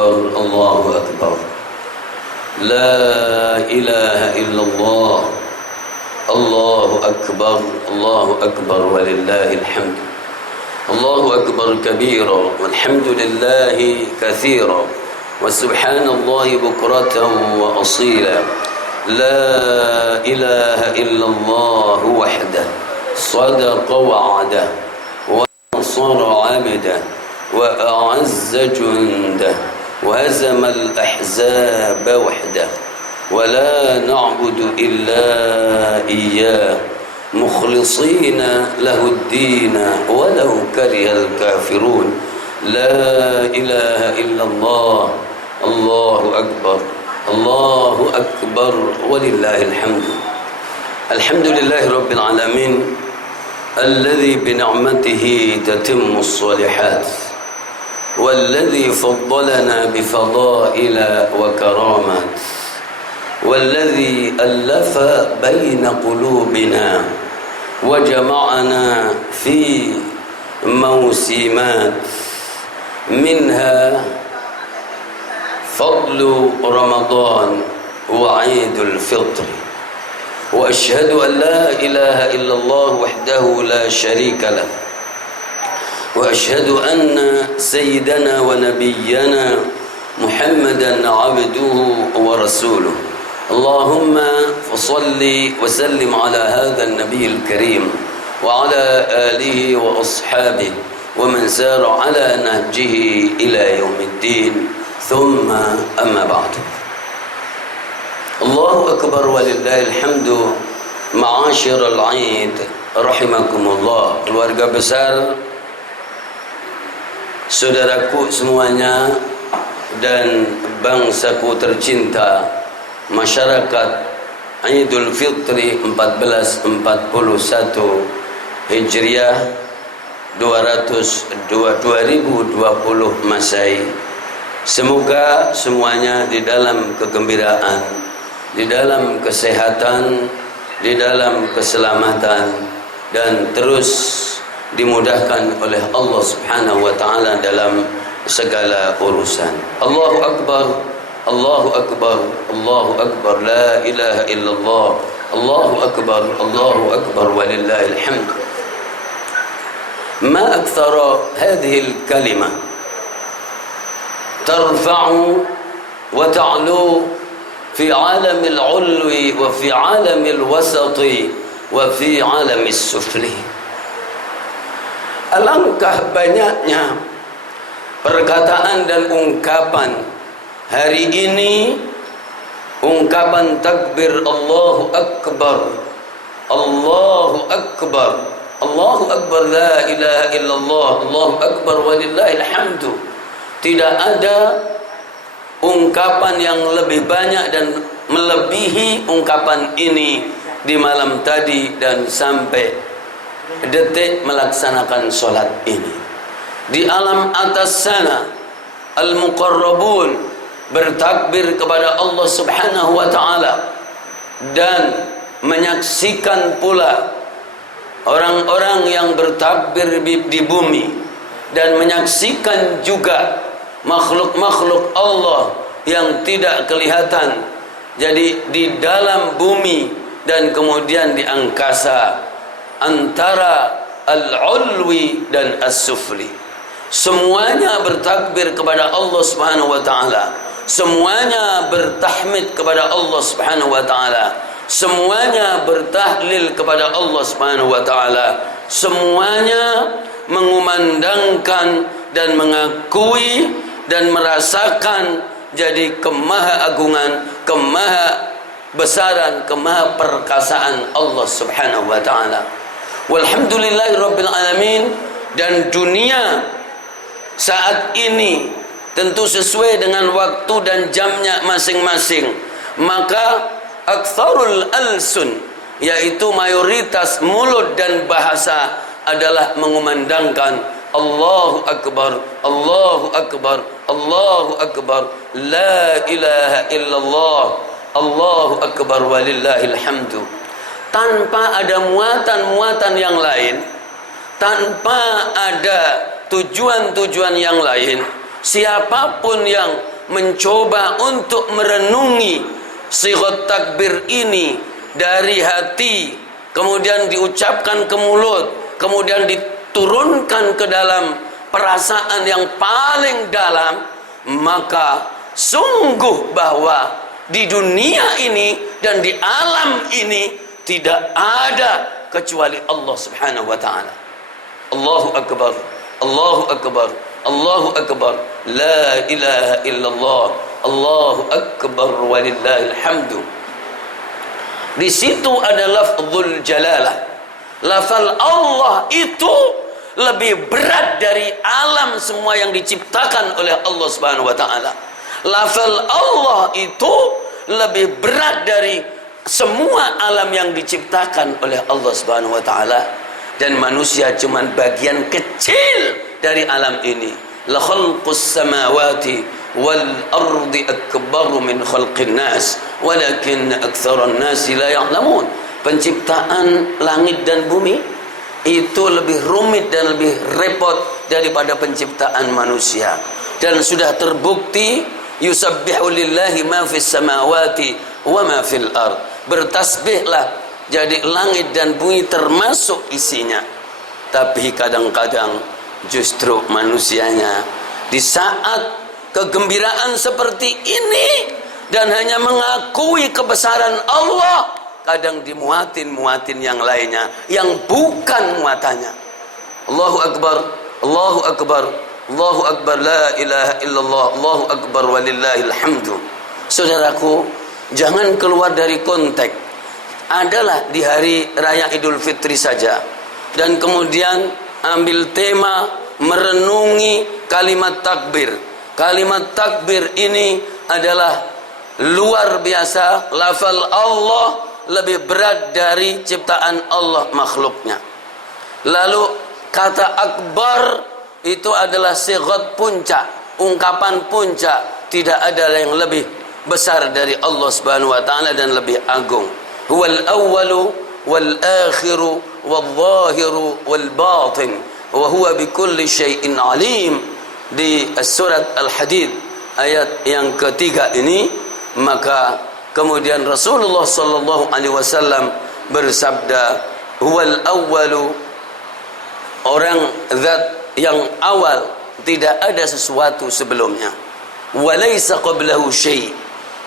أكبر الله أكبر لا إله إلا الله الله أكبر الله أكبر ولله الحمد الله أكبر كبيرا والحمد لله كثيرا وسبحان الله بكرة وأصيلا لا إله إلا الله وحده صدق وعده ونصر عبده وأعز جنده وهزم الأحزاب وحده ولا نعبد إلا إياه مخلصين له الدين ولو كره الكافرون لا إله إلا الله الله أكبر الله أكبر ولله الحمد الحمد لله رب العالمين الذي بنعمته تتم الصالحات والذي فضلنا بفضائل وكرامات والذي ألف بين قلوبنا وجمعنا في موسمات منها فضل رمضان وعيد الفطر وأشهد أن لا إله إلا الله وحده لا شريك له وأشهد أن سيدنا ونبينا محمدا عبده ورسوله اللهم فصل وسلم على هذا النبي الكريم وعلى آله وأصحابه ومن سار على نهجه إلى يوم الدين ثم أما بعد الله أكبر ولله الحمد معاشر العيد rahimakumullah, keluarga besar, saudaraku semuanya dan bangsaku tercinta, masyarakat Idul Fitri 1441 Hijriah 2020 Masehi. Semoga semuanya di dalam kegembiraan, di dalam kesehatan, di dalam keselamatan, dan terus dimudahkan oleh Allah Subhanahu wa taala dalam segala urusan. Allahu Akbar, Allahu Akbar, Allahu Akbar, la ilaha illallah, Allahu Akbar walillahil hamd. Ma akthara hadhihi al-kalimah tarfa'u wa ta'lu fi 'alam al-'ulwi wa fi 'alam al-wasati wa fi 'alam as-sufli. Alangkah banyaknya perkataan dan ungkapan hari ini, ungkapan takbir Allahu Akbar, Allahu Akbar, Allahu Akbar, la ilaha illallah, Allahu Akbar walillahil hamdu. Tidak ada ungkapan yang lebih banyak dan melebihi ungkapan ini di malam tadi dan sampai detik melaksanakan sholat ini. Di alam atas sana, al-muqarrabun bertakbir kepada Allah Subhanahu wa ta'ala dan menyaksikan pula orang-orang yang bertakbir di bumi, dan menyaksikan juga makhluk-makhluk Allah yang tidak kelihatan, jadi di dalam bumi dan kemudian di angkasa antara al-ulwi dan as-sufli. Semuanya bertakbir kepada Allah Subhanahu wa taala, semuanya bertahmid kepada Allah Subhanahu wa taala, semuanya bertahlil kepada Allah Subhanahu wa taala, semuanya mengumandangkan dan mengakui dan merasakan jadi kemaha-agungan, kemaha-besaran, kemaha-perkasaan Allah Subhanahu wa taala. Walhamdulillahirabbil alamin. Dan dunia saat ini tentu sesuai dengan waktu dan jamnya masing-masing, maka aktsarul alsun, yaitu mayoritas mulut dan bahasa adalah mengumandangkan Allahu Akbar, Allahu Akbar, Allahu Akbar, la ilaha illallah, Allahu Akbar walillahil hamdu. Tanpa ada muatan-muatan yang lain, tanpa ada tujuan-tujuan yang lain, siapapun yang mencoba untuk merenungi sighat takbir ini dari hati, kemudian diucapkan ke mulut, kemudian diturunkan ke dalam perasaan yang paling dalam, maka sungguh bahwa di dunia ini dan di alam ini tidak ada kecuali Allah Subhanahu wa taala. Allahu akbar, Allahu akbar, Allahu akbar, la ilaha illallah, Allahu akbar walillahil hamdu. Di situ ada lafzul jalalah. Lafal Allah itu lebih berat dari alam semua yang diciptakan oleh Allah Subhanahu wa taala. Lafal Allah itu lebih berat dari semua alam yang diciptakan oleh Allah Subhanahu wa taala, dan manusia cuma bagian kecil dari alam ini. La khalqus samawati wal ardi akbaru min khalqin nas walakin aktsaran nasi la ya'lamun. Penciptaan langit dan bumi itu lebih rumit dan lebih repot daripada penciptaan manusia, dan sudah terbukti yusabbihu lillahi ma fis samawati wa ma fil ard. Bertasbihlah jadi langit dan bumi termasuk isinya. Tapi kadang-kadang justru manusianya di saat kegembiraan seperti ini dan hanya mengakui kebesaran Allah, kadang dimuatin yang lainnya yang bukan muatannya. Allahu akbar, Allahu akbar, Allahu akbar, la ilaha illallah, Allahu akbar walillahil hamdu. Saudaraku, jangan keluar dari konteks. Adalah di hari raya Idul Fitri saja, dan kemudian ambil tema merenungi kalimat takbir. Kalimat takbir ini adalah luar biasa. Lafal Allah lebih berat dari ciptaan Allah makhluknya. Lalu kata akbar itu adalah sighat puncak, ungkapan puncak. Tidak ada yang lebih besar dari Allah Subhanahu wa taala dan lebih agung. Huwal awwalu wal akhiru wal zahiru wal batin wa huwa bikulli syai'in alim. Di surat Al-Hadid ayat yang ketiga ini, maka kemudian Rasulullah sallallahu alaihi wasallam bersabda, huwal awwalu, orang zat yang awal, tidak ada sesuatu sebelumnya. Walaysa qablahu syai'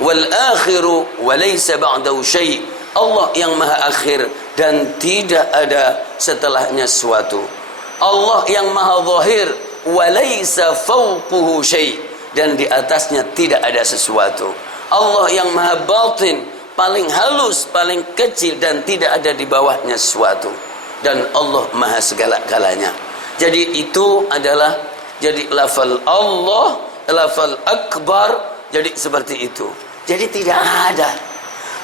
wal akhiru walaysa ba'dahu syai'. Allah yang maha akhir dan tidak ada setelahnya sesuatu. Allah yang maha zahir, walaysa fawquhu syai', dan di atasnya tidak ada sesuatu. Allah yang maha batin, paling halus, paling kecil, dan tidak ada di bawahnya sesuatu. Dan Allah maha segala-galanya. Jadi itu adalah jadi lafal Allah, lafal akbar, jadi seperti itu. Jadi tidak ada,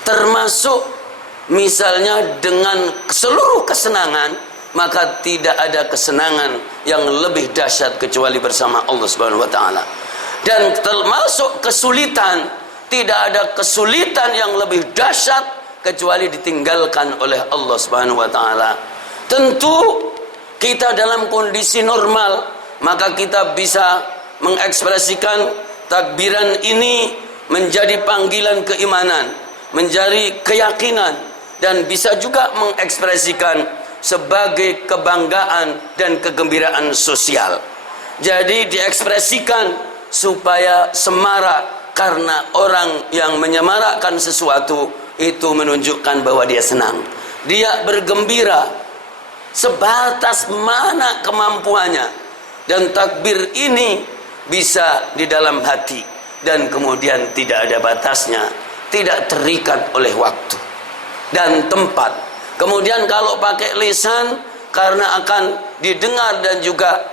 termasuk misalnya dengan seluruh kesenangan, maka tidak ada kesenangan yang lebih dahsyat kecuali bersama Allah Subhanahu wa taala. Dan termasuk kesulitan, tidak ada kesulitan yang lebih dahsyat kecuali ditinggalkan oleh Allah Subhanahu wa taala. Tentu kita dalam kondisi normal, maka kita bisa mengekspresikan takbiran ini menjadi panggilan keimanan, menjadi keyakinan, dan bisa juga mengekspresikan sebagai kebanggaan dan kegembiraan sosial. Jadi diekspresikan supaya semarak, karena orang yang menyemarakkan sesuatu itu menunjukkan bahwa dia senang, dia bergembira sebatas mana kemampuannya. Dan takbir ini bisa di dalam hati, dan kemudian tidak ada batasnya, tidak terikat oleh waktu dan tempat. Kemudian kalau pakai lisan, karena akan didengar dan juga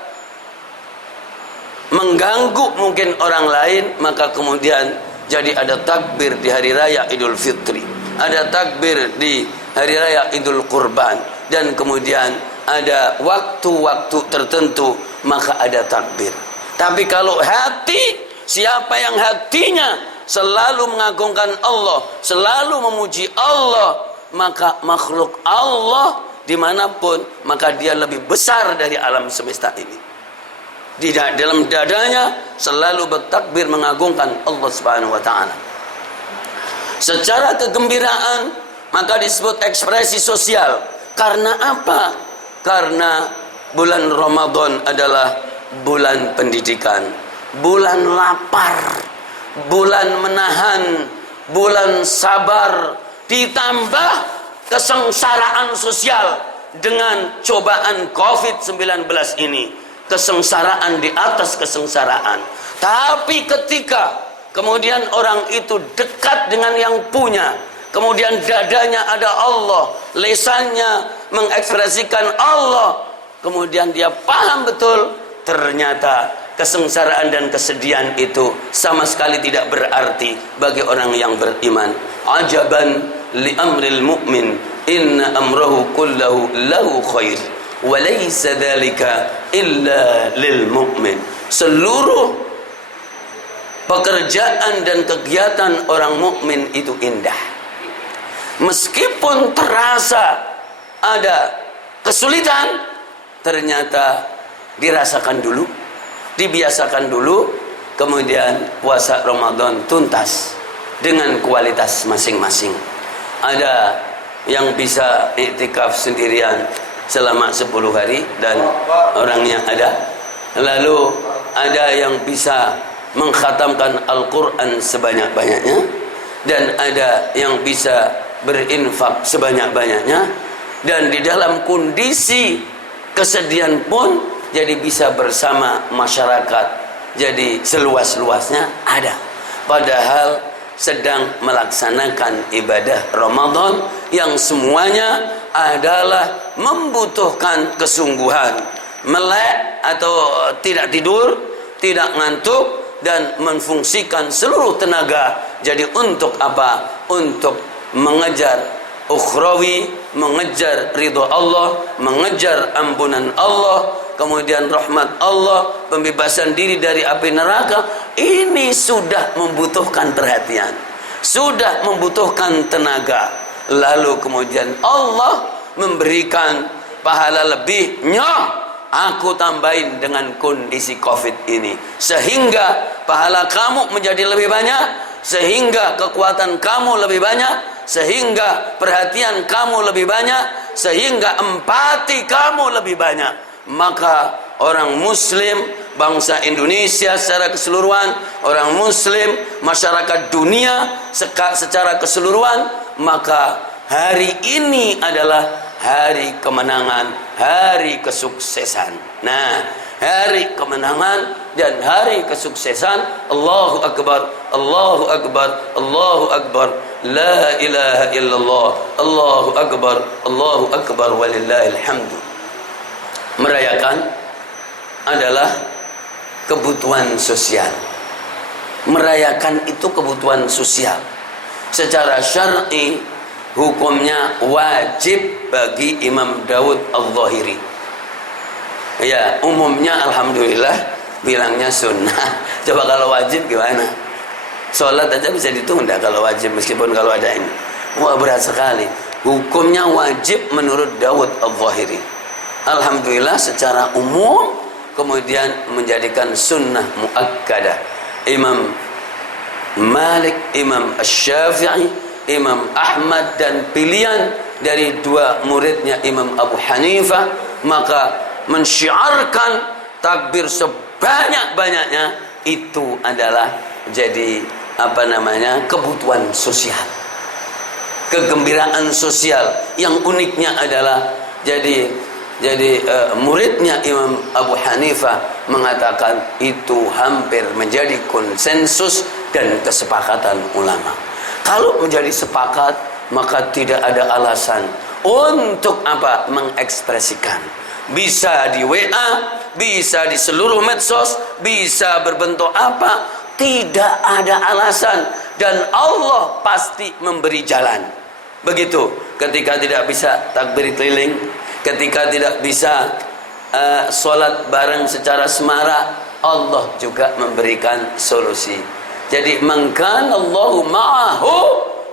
mengganggu mungkin orang lain, maka kemudian jadi ada takbir di hari raya Idul Fitri, ada takbir di hari raya Idul Kurban, dan kemudian ada waktu-waktu tertentu maka ada takbir. Tapi kalau hati, siapa yang hatinya selalu mengagungkan Allah, selalu memuji Allah, maka makhluk Allah dimanapun, maka dia lebih besar dari alam semesta ini. dalam dadanya selalu bertakbir mengagungkan Allah Subhanahu wa taala. Secara kegembiraan maka disebut ekspresi sosial. Karena apa? Karena bulan Ramadan adalah bulan pendidikan, bulan lapar, bulan menahan, bulan sabar, ditambah kesengsaraan sosial dengan cobaan COVID-19 ini. Kesengsaraan di atas kesengsaraan. Tapi ketika kemudian orang itu dekat dengan yang punya, kemudian dadanya ada Allah, lesannya mengekspresikan Allah, kemudian dia paham betul ternyata kesengsaraan dan kesedihan itu sama sekali tidak berarti bagi orang yang beriman. Ajaban li amril mu'min, inna amrahu kullahu lahu khair wa laysa dzalika illa lil mu'min. Seluruh pekerjaan dan kegiatan orang mukmin itu indah. Meskipun terasa ada kesulitan, ternyata dirasakan dulu, dibiasakan dulu, kemudian puasa Ramadan tuntas dengan kualitas masing-masing. Ada yang bisa iktikaf sendirian selama 10 hari dan orangnya ada. Lalu ada yang bisa mengkhatamkan Al-Quran sebanyak-banyaknya, dan ada yang bisa berinfak sebanyak-banyaknya, dan di dalam kondisi kesedihan pun jadi bisa bersama masyarakat, jadi seluas-luasnya ada. Padahal sedang melaksanakan ibadah Ramadan yang semuanya adalah membutuhkan kesungguhan, melek atau tidak tidur, tidak ngantuk, dan memfungsikan seluruh tenaga. Jadi untuk apa? Untuk mengejar ukhrawi, mengejar ridho Allah, mengejar ampunan Allah, kemudian rahmat Allah, pembebasan diri dari api neraka. Ini sudah membutuhkan perhatian, sudah membutuhkan tenaga. Lalu kemudian Allah memberikan pahala lebihnya, aku tambahin dengan kondisi COVID ini, sehingga pahala kamu menjadi lebih banyak, sehingga kekuatan kamu lebih banyak, sehingga perhatian kamu lebih banyak, sehingga empati kamu lebih banyak. Maka orang muslim, bangsa Indonesia secara keseluruhan, orang muslim, masyarakat dunia secara keseluruhan, maka hari ini adalah hari kemenangan, hari kesuksesan. Nah, hari kemenangan dan hari kesuksesan. Allahu Akbar, Allahu Akbar, Allahu Akbar, la ilaha illallah, Allahu Akbar, Allahu Akbar, walillahil hamdu. Merayakan adalah kebutuhan sosial. Merayakan itu kebutuhan sosial. Secara syar'i hukumnya wajib bagi Imam Daud Al-Zahiri. Ya, umumnya alhamdulillah bilangnya sunnah. Coba kalau wajib gimana? Sholat aja bisa ditunda kalau wajib, meskipun kalau ada ini. Wah, berat sekali. Hukumnya wajib menurut Daud Al-Zahiri. Alhamdulillah secara umum kemudian menjadikan sunnah muakkadah. Imam Malik, Imam Asy-Syafi'i, Imam Ahmad, dan pilihan dari dua muridnya Imam Abu Hanifah, maka mensyiarkan takbir sebanyak-banyaknya itu adalah jadi kebutuhan sosial, kegembiraan sosial. Yang uniknya adalah jadi muridnya Imam Abu Hanifah mengatakan itu hampir menjadi konsensus dan kesepakatan ulama. Kalau menjadi sepakat, maka tidak ada alasan untuk apa? Mengekspresikan. Bisa di WA, bisa di seluruh medsos, bisa berbentuk apa, tidak ada alasan, dan Allah pasti memberi jalan. Begitu ketika tidak bisa takbir keliling, ketika tidak bisa sholat bareng secara semarak, Allah juga memberikan solusi. Jadi mangkan Allahu ma'ahu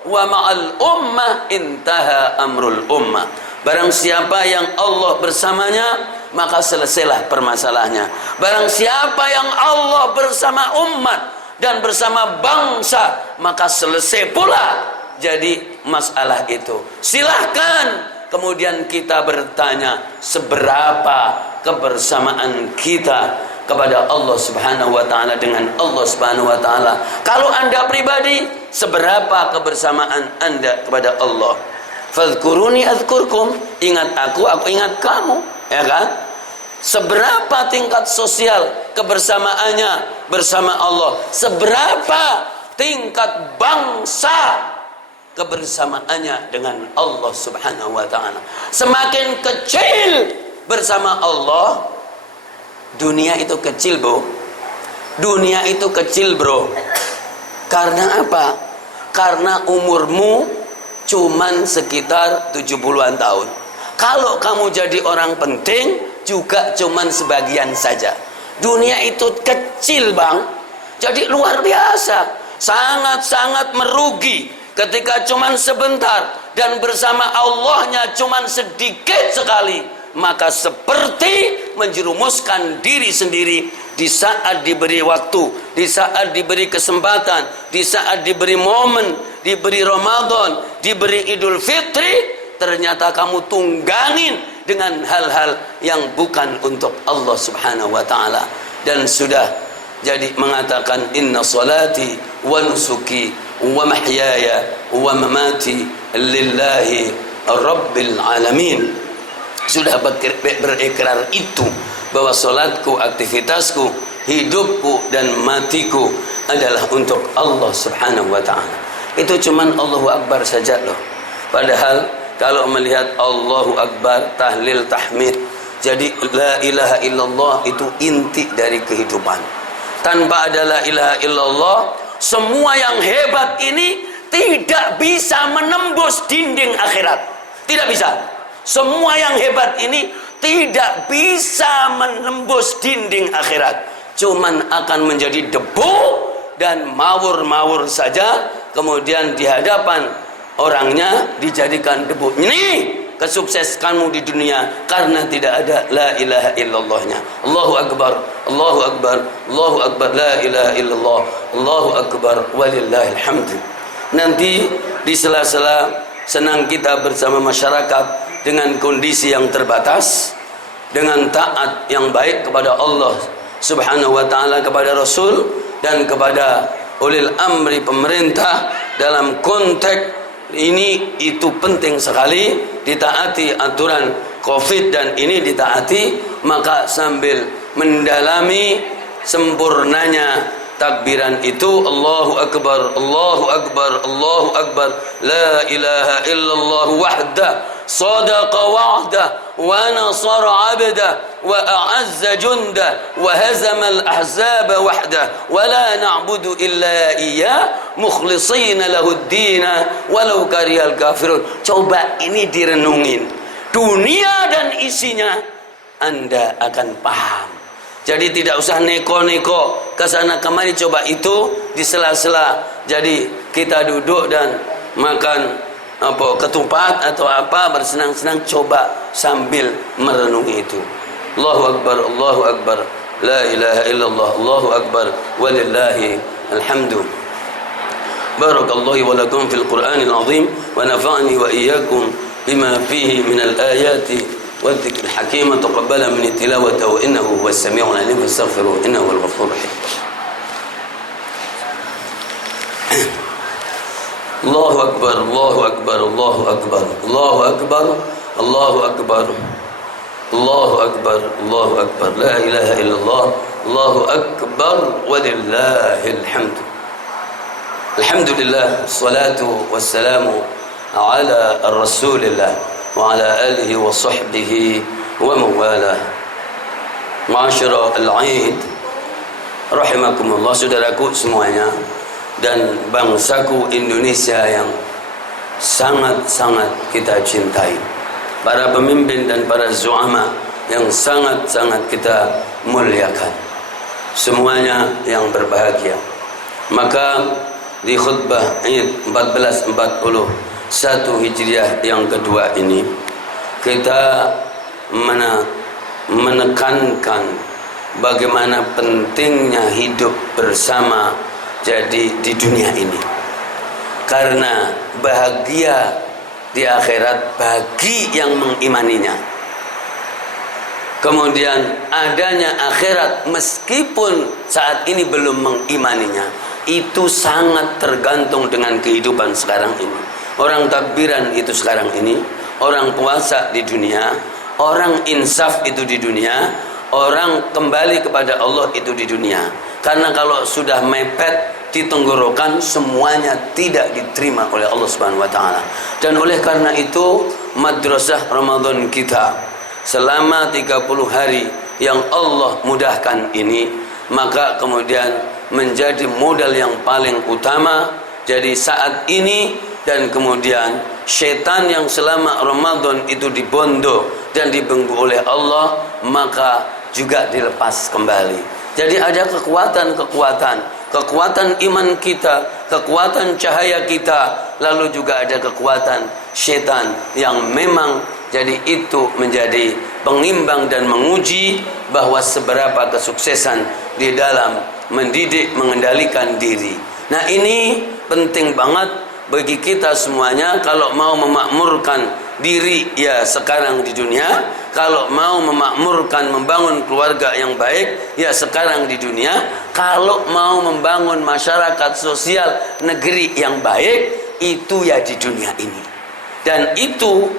wa ma'al ummah intaha amrul ummah. Barang siapa yang Allah bersamanya, maka selesailah permasalahannya. Barang siapa yang Allah bersama umat dan bersama bangsa, maka selesai pula jadi masalah itu. Silahkan kemudian kita bertanya, seberapa kebersamaan kita kepada Allah Subhanahu wa taala dengan Allah Subhanahu wa taala. Kalau Anda pribadi, seberapa kebersamaan Anda kepada Allah? Fadhkuruni adzkurkum, ingat aku ingat kamu, ya kan? Seberapa tingkat sosial kebersamaannya bersama Allah? Seberapa tingkat bangsa kebersamaannya dengan Allah Subhanahu wa taala? Semakin kecil bersama Allah, dunia itu kecil, Bro. Dunia itu kecil, Bro. Karena apa? Karena umurmu cuman sekitar 70-an tahun. Kalau kamu jadi orang penting, juga cuman sebagian saja. Dunia itu kecil, Bang. Jadi luar biasa, sangat-sangat merugi ketika cuman sebentar dan bersama Allahnya cuman sedikit sekali. Maka seperti menjerumuskan diri sendiri di saat diberi waktu, di saat diberi kesempatan, di saat diberi momen, diberi Ramadan, diberi Idul Fitri, ternyata kamu tunggangin dengan hal-hal yang bukan untuk Allah Subhanahu wa taala. Dan sudah jadi mengatakan, inna salati wa nusuki wa mahyaya wa mamati lillahi rabbil alamin. Sudah berikrar itu, bahwa salatku, aktivitasku, hidupku dan matiku adalah untuk Allah Subhanahu wa taala. Itu cuman Allahu Akbar saja loh. Padahal kalau melihat Allahu Akbar, tahlil, tahmid, jadi la ilaha illallah itu inti dari kehidupan. Tanpa ada la ilaha illallah, semua yang hebat ini tidak bisa menembus dinding akhirat. Tidak bisa. Semua yang hebat ini tidak bisa menembus dinding akhirat. Cuman akan menjadi debu dan mawur-mawur saja. Kemudian di hadapan orangnya dijadikan debu. Ini kesuksesanmu di dunia karena tidak ada la ilaha illallahnya. Allahu Akbar, Allahu Akbar, Allahu Akbar, la ilaha illallah, Allahu Akbar, walillahil hamd. Nanti di sela-sela senang kita bersama masyarakat dengan kondisi yang terbatas, dengan taat yang baik kepada Allah Subhanahu wa taala, kepada Rasul dan kepada ulil amri pemerintah dalam konteks ini, itu penting sekali ditaati aturan Covid dan ini ditaati. Maka sambil mendalami sempurnanya takbiran itu, Allahu Akbar, Allahu Akbar, Allahu Akbar, la ilaha illallah wahdah صدق وعده ونصر عبده وأعز جنده وهزم الأحزاب وحده ولا نعبد إلا إياه مخلصين له الدين ولو كره الكافرون. Coba ini direnungin, dunia dan isinya, Anda akan paham. Jadi tidak usah neko-neko kesana kemari. Coba itu di sela-sela, jadi kita duduk dan makan ketupat atau apa, bersenang-senang, coba sambil merenungi itu. Allahu Akbar, Allahu Akbar, la ilaha illallah, Allahu Akbar, walillahi alhamdu. Barakallahu wa lakum fil Qur'anil azim wa nafa'ani wa iyyakum bima fihi min al-ayati wa dhikril hakim. Taqabbala minni tilawatahu innahu huwas sami'ul alim. Fastaghfiruhu innahu huwal ghafurur rahim. Allahu Akbar, Allahu Akbar, Allahu Akbar, Allahu Akbar, Allahu Akbar, Allahu Akbar, Allahu Akbar, la ilaha illallah, Allahu Akbar, walillahil hamd. Alhamdulillah, salatu wassalamu ala rasulillah wa ala alihi wa sahbihi wa mawalah. Ma'asyara al-Aid, rahimakumullah, saudaraku semuanya dan bangsaku Indonesia yang sangat-sangat kita cintai, para pemimpin dan para zu'ama yang sangat-sangat kita muliakan, semuanya yang berbahagia. Maka di khutbah Id 1441 Hijriah yang kedua ini, kita menekankan bagaimana pentingnya hidup bersama jadi di dunia ini, karena bahagia di akhirat bagi yang mengimaninya. Kemudian adanya akhirat meskipun saat ini belum mengimaninya, itu sangat tergantung dengan kehidupan sekarang ini. Orang takbiran itu sekarang ini, orang puasa di dunia, orang insaf itu di dunia, orang kembali kepada Allah itu di dunia. Karena kalau sudah mepet di tenggorokan, semuanya tidak diterima oleh Allah Subhanahu wa taala. Dan oleh karena itu, madrasah Ramadan kita selama 30 hari yang Allah mudahkan ini, maka kemudian menjadi modal yang paling utama. Jadi saat ini dan kemudian syaitan yang selama Ramadan itu dibondo dan dibelenggu oleh Allah, maka juga dilepas kembali. Jadi ada kekuatan iman kita, kekuatan cahaya kita, lalu juga ada kekuatan syaitan yang memang jadi itu menjadi pengimbang dan menguji bahwa seberapa kesuksesan di dalam mendidik, mengendalikan diri. Nah, ini penting banget bagi kita semuanya kalau mau memakmurkan diri ya sekarang di dunia, kalau mau memakmurkan, membangun keluarga yang baik ya sekarang di dunia, kalau mau membangun masyarakat sosial negeri yang baik itu ya di dunia ini. Dan itu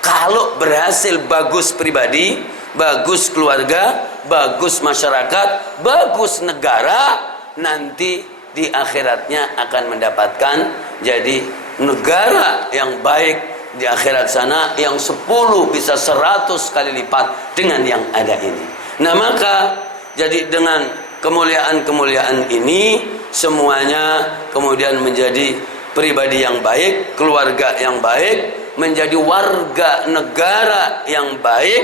kalau berhasil bagus pribadi, bagus keluarga, bagus masyarakat, bagus negara, nanti di akhiratnya akan mendapatkan jadi negara yang baik di akhirat sana, yang 10 bisa 100 kali lipat dengan yang ada ini. Nah, maka jadi dengan kemuliaan-kemuliaan ini semuanya kemudian menjadi pribadi yang baik, keluarga yang baik, menjadi warga negara yang baik,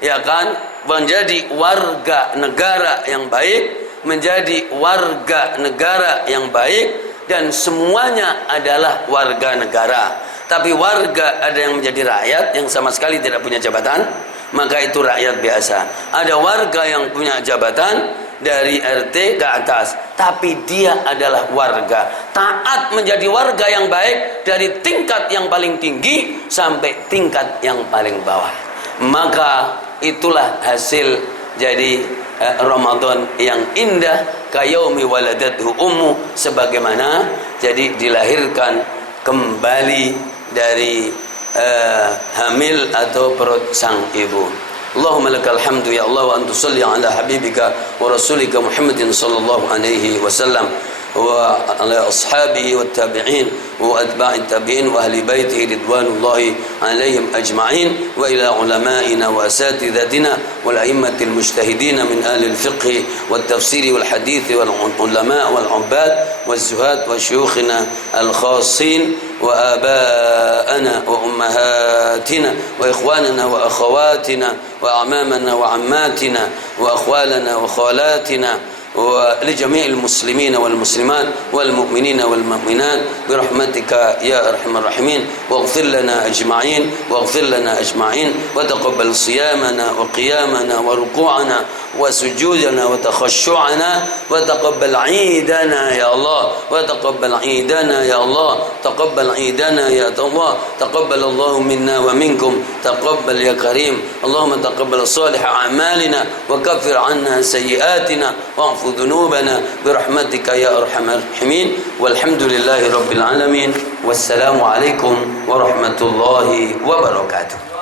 ya kan? Menjadi warga negara yang baik, menjadi warga negara yang baik, dan semuanya adalah warga negara. Tapi warga ada yang menjadi rakyat yang sama sekali tidak punya jabatan, maka itu rakyat biasa. Ada warga yang punya jabatan dari RT ke atas, tapi dia adalah warga. Taat menjadi warga yang baik dari tingkat yang paling tinggi sampai tingkat yang paling bawah. Maka itulah hasil jadi Ramadan yang indah, kayaumi waladathu ummu, sebagaimana jadi dilahirkan kembali dari hamil atau perut sang ibu. Allahumma lakal hamdu ya Allah, wa anta sholli ala habibika wa rasulika Muhammadin sallallahu alaihi wasallam wa ala ashabihi wat tabi'in wa atba'i tabi'in wa ahli baitihi ridwanullahi alaihim ajma'in, wa ila ulama'ina wa asatidatina wal a'immatil mujtahidin min ahli al-fiqh wat tafsir wal hadith wal ulama' wal 'ubbad waz zuhad wa syuyukhina al-khassin wa aba'ana wa ummahatina wa ikhwanana wa akhawatina wa a'mamana wa ammatina wa akhwalana wa khalatina ولجميع المسلمين والمسلمات والمؤمنين والمؤمنات برحمتك يا أرحم الراحمين، واغفر لنا أجمعين وتقبل صيامنا وقيامنا وركوعنا وسجودنا وتخشعنا، وتقبل عيدنا يا الله، وتقبل عيدنا يا الله، تقبل عيدنا يا الله، تقبل الله منا ومنكم، تقبل يا كريم، اللهم تقبل صالح أعمالنا وكفر عنا سيئاتنا واعف ذنوبنا برحمتك يا أرحم الراحمين، والحمد لله رب العالمين، والسلام عليكم ورحمة الله وبركاته.